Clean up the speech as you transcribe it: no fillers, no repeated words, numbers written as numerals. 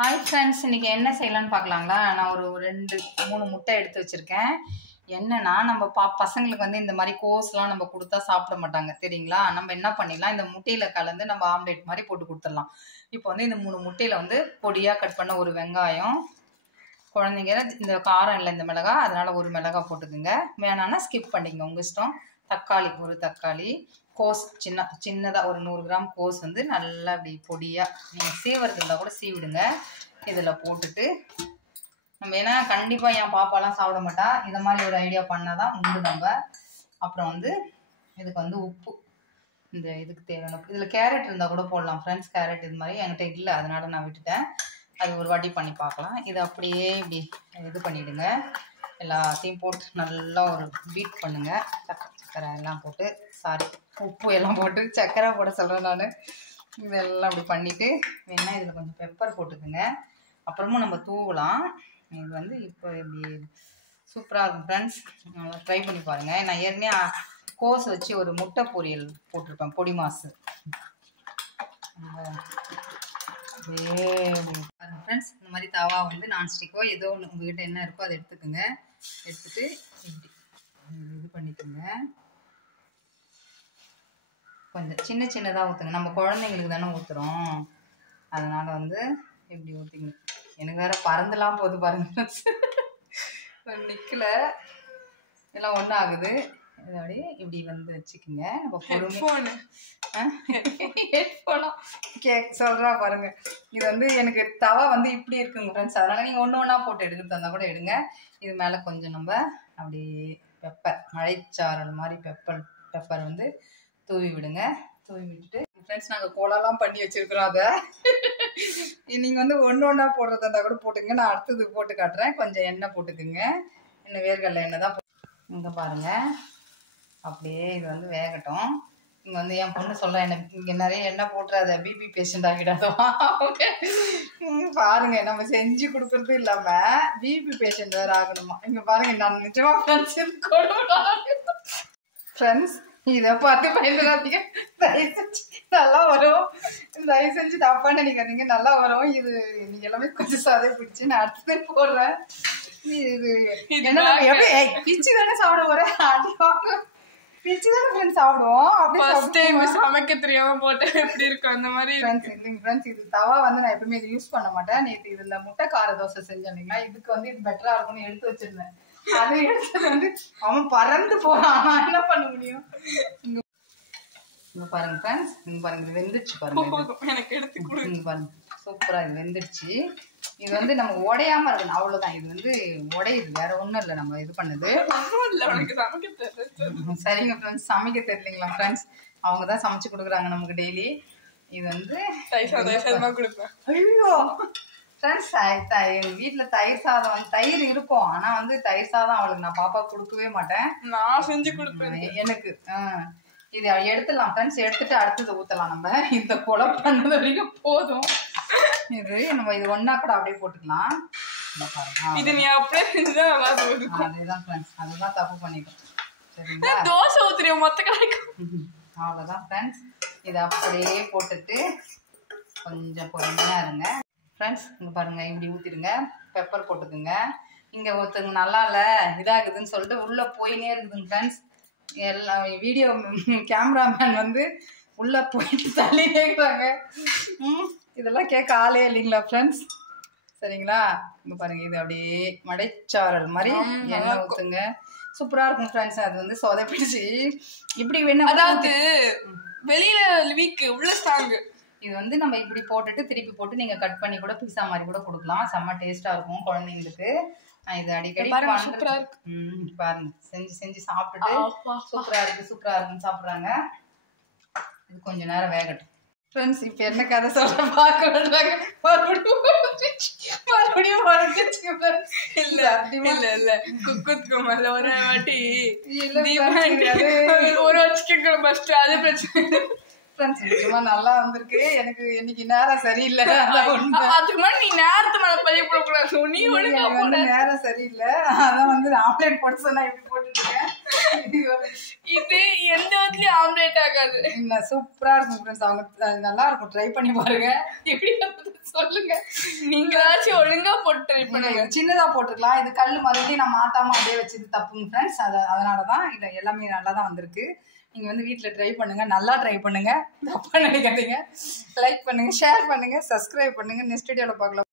Hi friends, இன்றைக்கி என்ன செய்யலான்னு பார்க்கலாங்களா? நான் ஒரு 2-3 முட்டை எடுத்து வச்சுருக்கேன். என்னன்னா நம்ம பசங்களுக்கு வந்து இந்த மாதிரி கோஸ்லாம் நம்ம கொடுத்தா சாப்பிட மாட்டாங்க தெரியுங்களா? நம்ம என்ன பண்ணிடலாம், இந்த முட்டையில் கலந்து நம்ம ஆம்லேட் மாதிரி போட்டு கொடுத்துடலாம். இப்போ வந்து இந்த 3 முட்டையில் வந்து பொடியாக கட் பண்ண ஒரு வெங்காயம், குழந்தைங்க இந்த காரம் இல்லை இந்த மிளகா, அதனால் ஒரு மிளகா போட்டுக்குங்க. வேணான்னா ஸ்கிப் பண்ணிக்கங்க, உங்கள் இஷ்டம். தக்காளி, ஒரு தக்காளி, கோஸ் சின்னதாக ஒரு 100 கிராம் கோஸ் வந்து நல்லா அப்படி பொடியாக நீங்கள் சீவறது இருந்தால் கூட சீவிடுங்க. இதில் போட்டுட்டு நம்ம ஏன்னா கண்டிப்பாக என் பாப்பாலாம் சாப்பிட மாட்டா, இதை மாதிரி ஒரு ஐடியா பண்ணால் தான் உண்டு நம்ம. அப்புறம் வந்து இதுக்கு வந்து உப்பு, இந்த இதுக்கு தேவையான இதில் கேரட் இருந்தால் கூட போடலாம் ஃப்ரெண்ட்ஸ். கேரட் இது மாதிரி என்கிட்ட இல்லை, அதனால் நான் விட்டுட்டேன். அது ஒரு வாட்டி பண்ணி பார்க்கலாம். இதை அப்படியே இப்படி இது பண்ணிவிடுங்க. எல்லாத்தையும் போட்டு நல்லா ஒரு பீட் பண்ணுங்கள். சக்கரை எல்லாம் போட்டு, உப்பு எல்லாம் போட்டு சக்கரை போட சொல்கிறேன் நான். இதெல்லாம் அப்படி பண்ணிவிட்டு வேணால் இதில் கொஞ்சம் பெப்பர் போட்டுக்குங்க. அப்புறமும் நம்ம தூவலாம். இது வந்து இப்போ இப்படி சூப்பராக இருக்கும் ஃப்ரெண்ட்ஸ். நல்லா ட்ரை பண்ணி பாருங்கள். நான் ஏற்கனவே கோஸ் வச்சு ஒரு முட்டை பொரியல் போட்டிருப்பேன், பொடி மாசு. ஃப்ரெண்ட்ஸ், இந்த மாதிரி தவா வந்து நான்ஸ்டிக்கோ ஏதோ ஒன்று உங்கள்கிட்ட என்ன இருக்கோ அதை எடுத்துக்கோங்க. எடுத்துட்டு இப்படி இது பண்ணிக்கோங்க. கொஞ்சம் சின்னதாக ஊற்றுங்க. நம்ம குழந்தைங்களுக்கு தானே ஊற்றுறோம், அதனால் வந்து இப்படி ஊற்றிங்க. எனக்கு வேறு பறந்துலாம் போகுது பாருங்க, நிற்கல, எல்லாம் ஒன்றும் ஆகுது. இது அப்படியே இப்படி வந்து வச்சுக்கோங்க. நம்ம பொறுமை ஹெட்ஃபோனும் சொல்கிறா பாருங்க. இது வந்து எனக்கு தவா வந்து இப்படி இருக்குங்க ஃப்ரெண்ட்ஸ், அதனால் நீங்கள் ஒன்று ஒன்றா போட்டு எடுக்கிறது இருந்தால் கூட எடுங்க. இது மேலே கொஞ்சம் நம்ம அப்படி பெப்பர், மழைச்சாரல் மாதிரி பெப்பர் வந்து தூவி விடுங்க. தூவி விட்டுட்டு ஃப்ரெண்ட்ஸ், நாங்கள் கோலாலாம் பண்ணி வச்சுருக்குறோம். அதை நீங்கள் வந்து ஒன்று ஒன்றா போடுறதா இருந்தால் கூட போட்டுங்க. நான் அடுத்தது போட்டு காட்டுறேன். கொஞ்சம் எண்ணெய் போட்டுக்குங்க. இன்னும் வேர்க்கடலை எண்ணெய் தான் இங்கே பாருங்கள். அப்படியே இது வந்து வேகட்டும். இங்கே வந்து என் பொண்ணு சொல்கிறேன், என்ன இங்கே நிறைய எண்ணெய் போட்டுறாத, பிபி பேஷண்ட் ஆகிடாதவா. பாருங்க, நம்ம செஞ்சு கொடுக்குறது இல்லாமல் பிபி பேஷண்ட் வேறு ஆகணுமா. இங்கே பாருங்க, நான் நிஜமாக ஃப்ரெண்ட்ஸ் இதை பார்த்து பயந்துடாதீங்க. தயவு செஞ்சு நல்லா வரும். தயவு செஞ்சு தப்பா நினைக்காதீங்க, நல்லா வரும். இது நீங்க எல்லாமே கொஞ்சம் சதை பிடிச்சி நான் அடுத்தது போடுறேன். இது என்ன எப்படி பிச்சு தானே சாப்பிட போறேன், பிச்சு தானே ஃப்ரெண்ட்ஸ் சாப்பிடுவோம். அப்படியே சமைக்க தெரியாம போட்டு எப்படி இருக்கும் அந்த மாதிரி ஃப்ரெண்ட்ஸ். இது தவா வந்து நான் எப்பவுமே இது யூஸ் பண்ண மாட்டேன். நேற்று இது இந்த முட்டை கார தோசை செஞ்சேன் இல்லைங்களா, இதுக்கு வந்து இது பெட்டரா இருக்கும்னு எடுத்து வச்சிருந்தேன். அதை எடுத்தது வந்து அவன் பறந்து போறான், நான் என்ன பண்ண முடியும். இங்க பாருங்க ஃப்ரெண்ட்ஸ், இங்க பாருங்க, இது வெந்துடுச்சு பாருங்க. எனக்கு எடுத்து கொடுங்க. இங்க பாருங்க, சூப்பரா இது வெந்துடுச்சு. இது வந்து நம்ம உடையாம இருக்கணும், அவ்வளவுதான். இது வந்து உடையுது, வேற ஒண்ணும் இல்லை. நம்ம இது பண்ணது சரிங்க ஃப்ரெண்ட்ஸ். சமைக்க தெரியலீங்களா ஃப்ரெண்ட்ஸ், அவங்க தான் சமைச்சு கொடுக்குறாங்க நமக்கு டெய்லி. இது வந்து கொடுப்பேன். ஐயோ ஃப்ரெண்ட்ஸ், எங்கள் வீட்டில் தயிர் சாதம் வந்து தயிர் இருக்கும், ஆனால் வந்து தயிர் சாதம் அவளுக்கு நான் பாப்பா கொடுக்கவே மாட்டேன். நான் செஞ்சு கொடுப்பேன் எனக்கு. இது எடுத்துடலாம் ஃப்ரெண்ட்ஸ். எடுத்துட்டு அடுத்தது ஊற்றலாம். நம்ம இந்த கொலை பண்ணது வரைக்கும் போதும். இது நம்ம இது ஒன்றா கூட அப்படியே போட்டுக்கலாம். இது நீ அப்படியே செஞ்சுதான் அதுதான் ஃப்ரெண்ட்ஸ், அதுதான் தப்பு பண்ணிட்டோம் சரிங்களா. தோசை ஊத்துறிய மொத்த கிடைக்கும். அவ்வளோதான் ஃப்ரெண்ட்ஸ். இதை அப்படியே போட்டுட்டு கொஞ்சம் பொறுமையாக இருங்க ஃப்ரெண்ட்ஸ். இங்கே பாருங்கள், இப்படி ஊற்றிடுங்க. பெப்பர் போட்டுக்குங்க. இங்கே ஒருத்தங்க நல்லா இல்லை இதாகுதுன்னு சொல்லிட்டு உள்ளே போயினே இருக்குதுங்க ஃப்ரெண்ட்ஸ். எல்லாம் வீடியோ கேமராமேன் வந்து உள்ளே போயிட்டு தள்ளினே இருக்கிறாங்க. இதெல்லாம் கேட்க ஆளே இல்லைங்களா ஃப்ரெண்ட்ஸ், சரிங்களா. இங்கே பாருங்கள், இது அப்படியே மடைச்சாரல் மாதிரி எண்ணெய் ஊற்றுங்க. சூப்பராக இருக்கும் ஃப்ரெண்ட்ஸ். அது வந்து சொதப்பிடுச்சு இப்படி வேணும். அதாவது வெளியில வீக்கு உள்ள ஸ்ட்ராங். இது வந்து நம்ம இப்படி போட்டுட்டு திருப்பி போட்டு நீங்க கட் பண்ணி கூட பிஸா மாதிரி கூட கொடுக்கலாம். செம்ம டேஸ்டா இருக்கும் குழந்தைங்களுக்கு. இது அடிக்கடி பாருங்க, செஞ்சு சாப்பிட்டுட்டு சூப்பரா இருக்குன்னு சாப்பிடுறாங்க. இது கொஞ்ச நேரம் வேகட்டும் ஃப்ரெண்ட்ஸ். இப்ப என்ன கதை சொல்ற பார்க்க விடுறாங்க. மறுபடியும் இல்ல குக்குத்துக்கு மேல ஒரு வாட்டி ஒரு வச்சுக்க ஃபர்ஸ்ட் அது பிரச்சனை. நல்லா வந்திருக்கு. எனக்கு இன்னைக்கு நேரம் சரியில்லை, அதுக்கு மாதிரி நீ நேரத்து மேல பதிவு போடக்கூடாது. நீ வந்து நேரம் சரியில்லை, அதான் வந்து ஆம்லேட் போட்டு சொன்னா இப்படி போட்டுருக்கேன். இது எந்த விதத்துலயும் ஆம்லேட் ஆகாது. சூப்பரா இருக்கும் ஃப்ரெண்ட்ஸ். அவங்க நல்லா இருக்கும், ட்ரை பண்ணி பாருங்க. எப்படி சொல்லுங்க. நீங்க ஏதாச்சும் ஒழுங்கா போட்டு ட்ரை பண்ணுங்க. சின்னதா போட்டுக்கலாம். இது கல் மறுபடியும் நான் மாத்தாம அப்படியே வச்சது தப்புங்க ஃப்ரெண்ட்ஸ். அதனாலதான் இல்ல எல்லாமே நல்லா தான் வந்திருக்கு. நீங்க வந்து வீட்டுல ட்ரை பண்ணுங்க, நல்லா ட்ரை பண்ணுங்க, தப்பா நினைக்காதீங்க. லைக் பண்ணுங்க, ஷேர் பண்ணுங்க, சப்ஸ்கிரைப் பண்ணுங்க. நெக்ஸ்ட் வீடியோல பார்க்கலாம்.